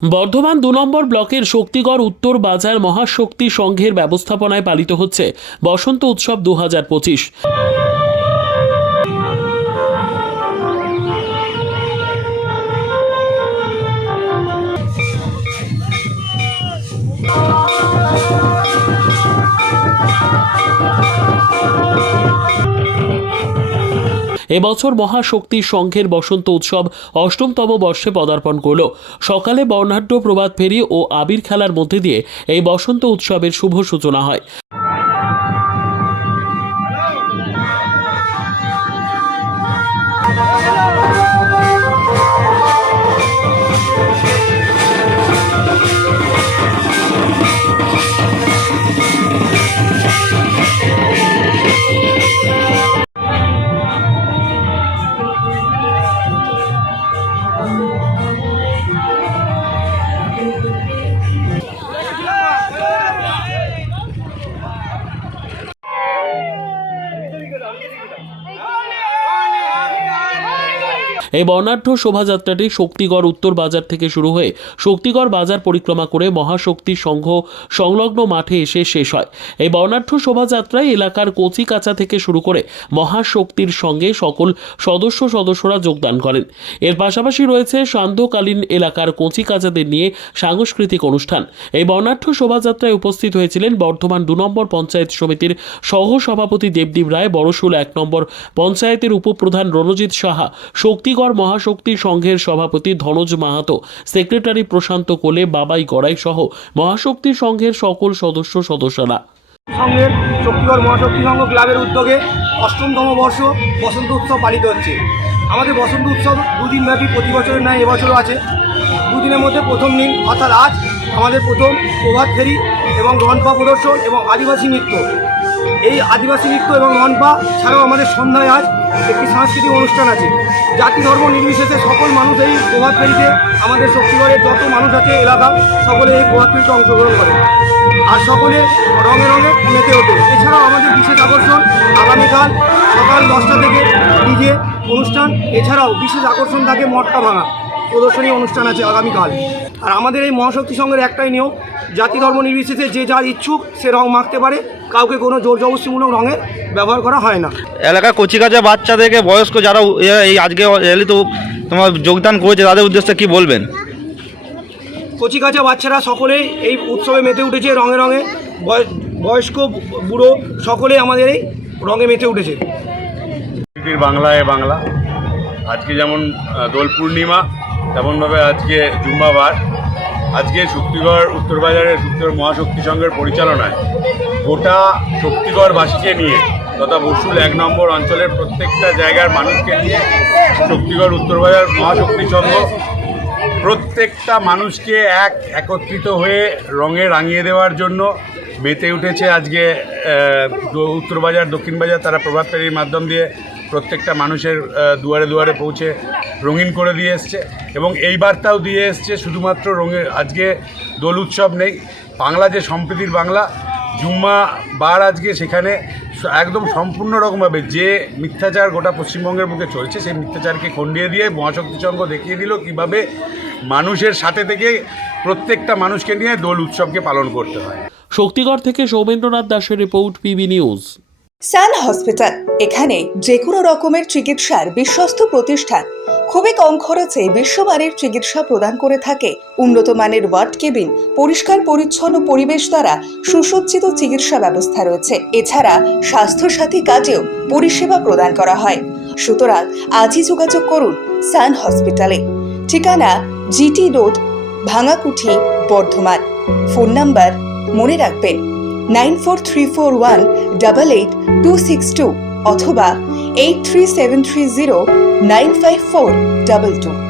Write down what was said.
বর্ধমান ২ নম্বর ব্লকের শক্তিগড় উত্তর বাজার মহাশক্তি সংঘের ব্যবস্থাপনায় পালিত হচ্ছে বসন্ত উৎসব ২০২৫। এবছর মহাশক্তি সংঘের বসন্ত উৎসব অষ্টমতম বর্ষে পদার্পণ করল। সকালে বর্ণাঢ্য প্রভাত ফেরি ও আবির খেলার মধ্যে দিয়ে এই বসন্ত উৎসবের শুভ সূচনা হয়। এই বর্ণাঢ্য শোভাযাত্রাটি শক্তিগড় উত্তর বাজার থেকে শুরু হয়ে শক্তিগড় বাজার পরিক্রমা করে মহাশক্তি সংঘ সংলগ্ন মাঠে এসে শেষ হয়। এই বর্ণাঢ্য শোভাযাত্রায় এলাকার কচিকাঁচা থেকে শুরু করে মহাশক্তির সঙ্গে সকল সদস্যরা যোগদান করেন। এর পাশাপাশি রয়েছে সান্ধ্যকালীন এলাকার কচিকাঁচাদের নিয়ে সাংস্কৃতিক অনুষ্ঠান। এই বর্ণাঢ্য শোভাযাত্রায় উপস্থিত হয়েছিলেন বর্ধমান ২ নম্বর পঞ্চায়েত সমিতির সহসভাপতি দেবদীপ রায়, বড়শুল ১ নম্বর পঞ্চায়েতের উপপ্রধান রণজিৎ সাহা, শক্তিগড় মহাশক্তি সংঘের সভাপতি ধনজ মাহাতো, সেক্রেটারি প্রশান্ত কোলে, বাবাই গড়াই সহ মহাশক্তি সংঘের সকল সদস্যরা। সংঘের শক্তিগড় মহাশক্তি সংঘ ক্লাবের উদ্যোগে অষ্টমতম বর্ষ বসন্ত উৎসব পালিত হচ্ছে। আমাদের বসন্ত উৎসব দুদিন ব্যাপী, প্রতি বছরের ন্যায় এবছরও আছে। দুদিনের মধ্যে প্রথম দিন অর্থাৎ আজ আমাদের প্রথম প্রভাত ফেরি এবং রনপা প্রদর্শন এবং আদিবাসী নৃত্য। এই আদিবাসী নৃত্য এবং রনপা ছাড়াও আমাদের সন্ধ্যায় আজ একটি সাংস্কৃতিক অনুষ্ঠান আছে। জাতি ধর্ম নির্বিশেষে সকল মানুষ এই প্রভাত ফেরিতে, আমাদের শক্তিগড়ের যত মানুষ আছে এলাকা, সকলে এই প্রভাত ফেরিতে অংশগ্রহণ করে আর সকলে রঙে রঙে মেতে ওঠে। এছাড়াও আমাদের বিশেষ আকর্ষণ আগামীকাল সকাল 10টা থেকে ডিজে অনুষ্ঠান, এছাড়াও বিশেষ আকর্ষণ থাকে মটকা ভাঙা প্রদর্শনী অনুষ্ঠান আছে আগামীকাল। আর আমাদের এই মহাশক্তি সংঘের একটাই নিয়ম, জাতি ধর্ম নির্বিশেষে যে যার ইচ্ছুক সে রং মাখতে পারে, কাউকে কোনো জোর জবরদস্তিমূলক রঙের ব্যবহার করা হয় না। এলাকার কচিকাঁচা বাচ্চা থেকে বয়স্ক যারা এই আজকে এলি তো তোমার যোগদান করেছে, তাদের উদ্দেশ্যে কি বলবেন? কচিকাঁচা বাচ্চারা সকলেই এই উৎসবে মেতে উঠেছে রঙে রঙে, বয়স্ক বুড়ো সকলেই আমাদের এই রঙে মেতে উঠেছে। বাংলায় বাংলা, আজকে যেমন দোল পূর্ণিমা তেমনভাবে আজকে জুম্মাবার। আজকে শক্তিগড় উত্তরবাজারের শক্তিগড় মহাশক্তি সংঘের পরিচালনায় গোটা শক্তিগড়বাসীকে নিয়ে তথা বসুল ১ নম্বর অঞ্চলের প্রত্যেকটা জায়গার মানুষকে নিয়ে শক্তিগড় উত্তরবাজার মহাশক্তি সংঘ প্রত্যেকটা মানুষকে একত্রিত হয়ে রঙে রাঙিয়ে দেওয়ার জন্য মেতে উঠেছে। আজকে উত্তরবাজার দক্ষিণ বাজার তারা প্রভাত ফেরির মাধ্যম দিয়ে প্রত্যেকটা মানুষের দুয়ারে দুয়ারে পৌঁছে রঙিন করে দিয়ে এসছে এবং এই বার্তাও দিয়ে এসছে শুধুমাত্র রঙের আজকে দোল উৎসব নেই, বাংলা যে সম্প্রীতির বাংলা জুম্মা বার আজকে সেখানে একদম সম্পূর্ণ রকমভাবে যে মিথ্যাচার গোটা পশ্চিমবঙ্গের বুকে চলছে সেই মিথ্যাচারকে খণ্ডিয়ে দিয়ে মহাশক্তি সংঘ দেখিয়ে দিল কীভাবে মানুষের সাথে থেকে প্রত্যেকটা মানুষকে নিয়ে দোল উৎসবকে পালন করতে হয়। শক্তিগড় থেকে সৌমেন্দ্রনাথ দাসের রিপোর্ট, পিবি নিউজ। সান হসপিটাল, এখানে যে কোনো রকমের চিকিৎসার বিশ্বস্ত প্রতিষ্ঠান। খুবই কম খরচে বিশ্বমানের চিকিৎসা প্রদান করে থাকে। উন্নত মানের ওয়ার্ড কেবিন, পরিষ্কার পরিচ্ছন্ন পরিবেশ দ্বারা সুসজ্জিত চিকিৎসা ব্যবস্থা রয়েছে। এছাড়া স্বাস্থ্যসাথী কাজেও পরিষেবা প্রদান করা হয়। সুতরাং আজই যোগাযোগ করুন সান হসপিটালে। ঠিকানা GT road, Bhangakuthi, Bardhaman. Phone number মনে রাখবেন 9434188262 অথবা 83730954222।